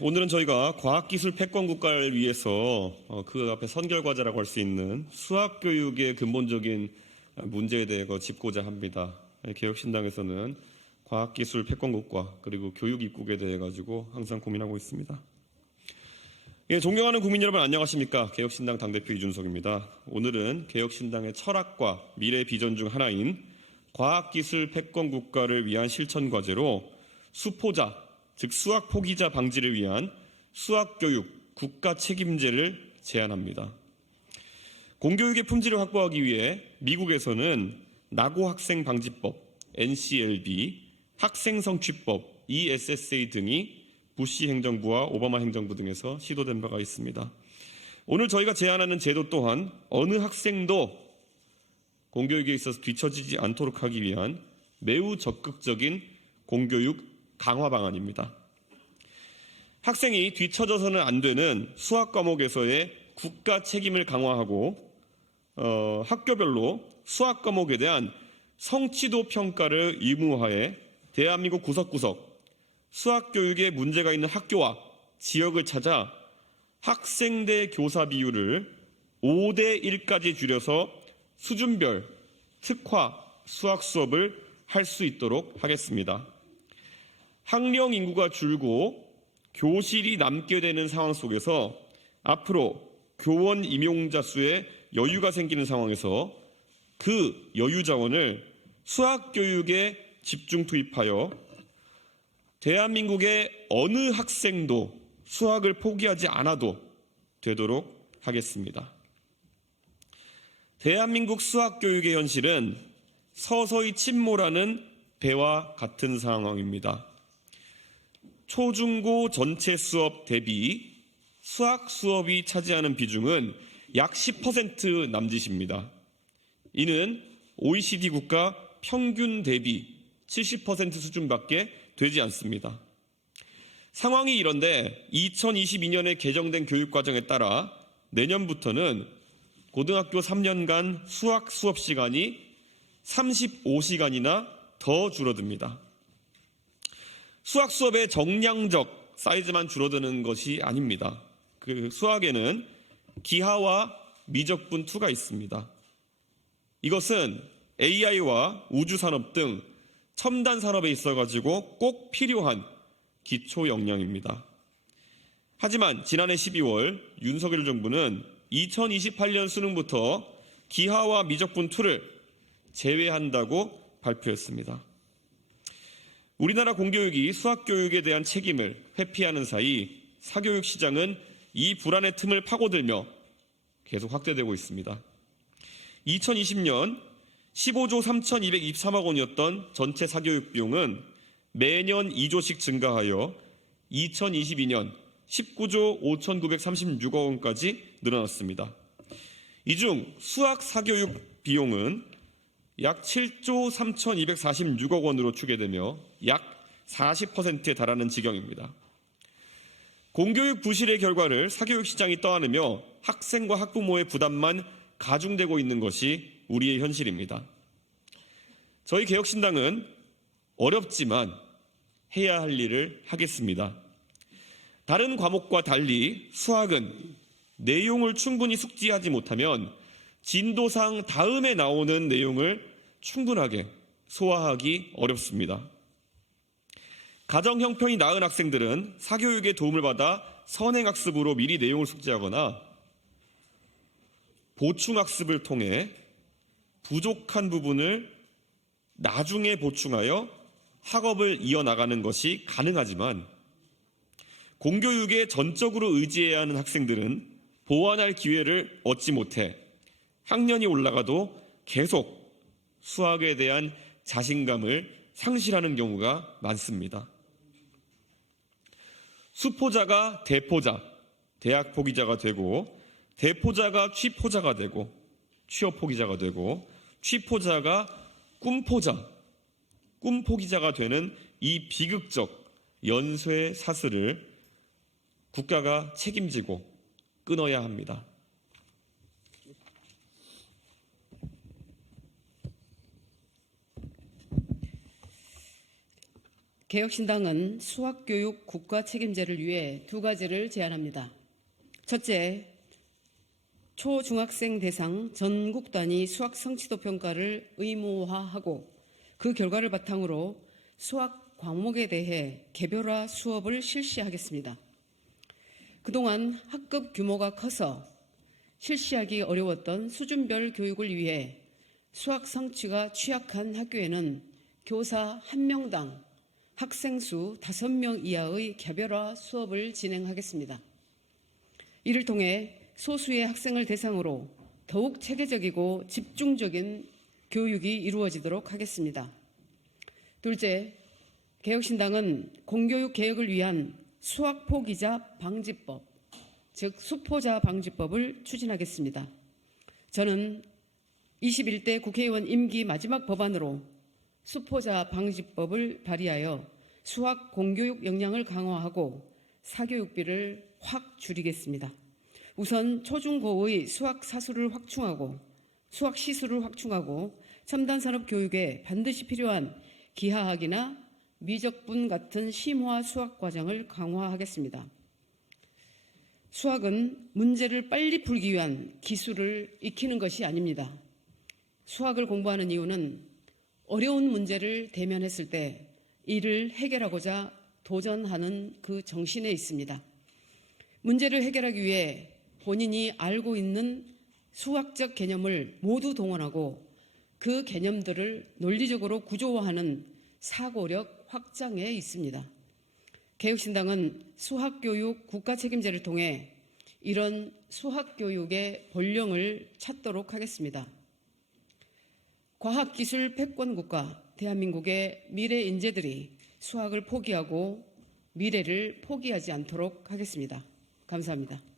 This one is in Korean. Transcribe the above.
오늘은 저희가 과학기술 패권국가를 위해서 그 앞에 선결과제라고 할 수 있는 수학교육의 근본적인 문제에 대해 짚고자 합니다. 개혁신당에서는 과학기술 패권국가 그리고 교육 입국에 대해 가지고 항상 고민하고 있습니다. 존경하는 국민 여러분 안녕하십니까? 개혁신당 당대표 이준석입니다. 오늘은 개혁신당의 철학과 미래 비전 중 하나인 과학기술 패권국가를 위한 실천과제로 수포자, 즉 수학 포기자 방지를 위한 수학교육 국가 책임제를 제안합니다. 공교육의 품질을 확보하기 위해 미국에서는 낙오학생 방지법, NCLB, 학생성취법, ESSA 등이 부시 행정부와 오바마 행정부 등에서 시도된 바가 있습니다. 오늘 저희가 제안하는 제도 또한 어느 학생도 공교육에 있어서 뒤처지지 않도록 하기 위한 매우 적극적인 공교육 강화 방안입니다. 학생이 뒤처져서는 안 되는 수학 과목에서의 국가 책임을 강화하고 학교별로 수학 과목에 대한 성취도 평가를 의무화해 대한민국 구석구석 수학 교육에 문제가 있는 학교와 지역을 찾아 학생 대 교사 비율을 5대 1까지 줄여서 수준별 특화 수학 수업을 할 수 있도록 하겠습니다. 학령 인구가 줄고 교실이 남게 되는 상황 속에서 앞으로 교원 임용자 수에 여유가 생기는 상황에서 그 여유 자원을 수학 교육에 집중 투입하여 대한민국의 어느 학생도 수학을 포기하지 않아도 되도록 하겠습니다. 대한민국 수학 교육의 현실은 서서히 침몰하는 배와 같은 상황입니다. 초중고 전체 수업 대비 수학 수업이 차지하는 비중은 약 10% 남짓입니다. 이는 OECD 국가 평균 대비 70% 수준밖에 되지 않습니다. 상황이 이런데 2022년에 개정된 교육과정에 따라 내년부터는 고등학교 3년간 수학 수업 시간이 35시간이나 더 줄어듭니다. 수학 수업의 정량적 사이즈만 줄어드는 것이 아닙니다. 그 수학에는 기하와 미적분 2가 있습니다. 이것은 AI와 우주산업 등 첨단 산업에 있어가지고 꼭 필요한 기초 역량입니다. 하지만 지난해 12월 윤석열 정부는 2028년 수능부터 기하와 미적분 2를 제외한다고 발표했습니다. 우리나라 공교육이 수학교육에 대한 책임을 회피하는 사이 사교육 시장은 이 불안의 틈을 파고들며 계속 확대되고 있습니다. 2020년 15조 3,223억 원이었던 전체 사교육 비용은 매년 2조씩 증가하여 2022년 19조 5,936억 원까지 늘어났습니다. 이 중 수학 사교육 비용은 약 7조 3,246억 원으로 추계되며 약 40%에 달하는 지경입니다. 공교육 부실의 결과를 사교육 시장이 떠안으며 학생과 학부모의 부담만 가중되고 있는 것이 우리의 현실입니다. 저희 개혁신당은 어렵지만 해야 할 일을 하겠습니다. 다른 과목과 달리 수학은 내용을 충분히 숙지하지 못하면 진도상 다음에 나오는 내용을 충분하게 소화하기 어렵습니다. 가정 형편이 나은 학생들은 사교육의 도움을 받아 선행학습으로 미리 내용을 숙지하거나 보충학습을 통해 부족한 부분을 나중에 보충하여 학업을 이어나가는 것이 가능하지만 공교육에 전적으로 의지해야 하는 학생들은 보완할 기회를 얻지 못해 학년이 올라가도 계속 수학에 대한 자신감을 상실하는 경우가 많습니다. 수포자가 대포자, 대학 포기자가 되고 대포자가 취포자가 되고 취업 포기자가 되고 취포자가 꿈포자, 꿈포기자가 되는 이 비극적 연쇄 사슬을 국가가 책임지고 끊어야 합니다. 개혁신당은 수학교육 국가 책임제를 위해 두 가지를 제안합니다. 첫째, 초중학생 대상 전국 단위 수학 성취도 평가를 의무화하고 그 결과를 바탕으로 수학 과목에 대해 개별화 수업을 실시하겠습니다. 그동안 학급 규모가 커서 실시하기 어려웠던 수준별 교육을 위해 수학 성취가 취약한 학교에는 교사 1명당 학생 수 5명 이하의 개별화 수업을 진행하겠습니다. 이를 통해 소수의 학생을 대상으로 더욱 체계적이고 집중적인 교육이 이루어지도록 하겠습니다. 둘째, 개혁신당은 공교육 개혁을 위한 수학 포기자 방지법, 즉 수포자 방지법을 추진하겠습니다. 저는 21대 국회의원 임기 마지막 법안으로 수포자 방지법을 발의하여 수학 공교육 역량을 강화하고 사교육비를 확 줄이겠습니다. 우선 초중고의 수학 사수를 확충하고 수학 시수를 확충하고 첨단 산업 교육에 반드시 필요한 기하학이나 미적분 같은 심화 수학 과정을 강화하겠습니다. 수학은 문제를 빨리 풀기 위한 기술을 익히는 것이 아닙니다. 수학을 공부하는 이유는 어려운 문제를 대면했을 때 이를 해결하고자 도전하는 그 정신에 있습니다. 문제를 해결하기 위해 본인이 알고 있는 수학적 개념을 모두 동원하고 그 개념들을 논리적으로 구조화하는 사고력 확장에 있습니다. 개혁신당은 수학교육 국가책임제를 통해 이런 수학교육의 본령을 찾도록 하겠습니다. 과학기술 패권국가 대한민국의 미래 인재들이 수학을 포기하고 미래를 포기하지 않도록 하겠습니다. 감사합니다.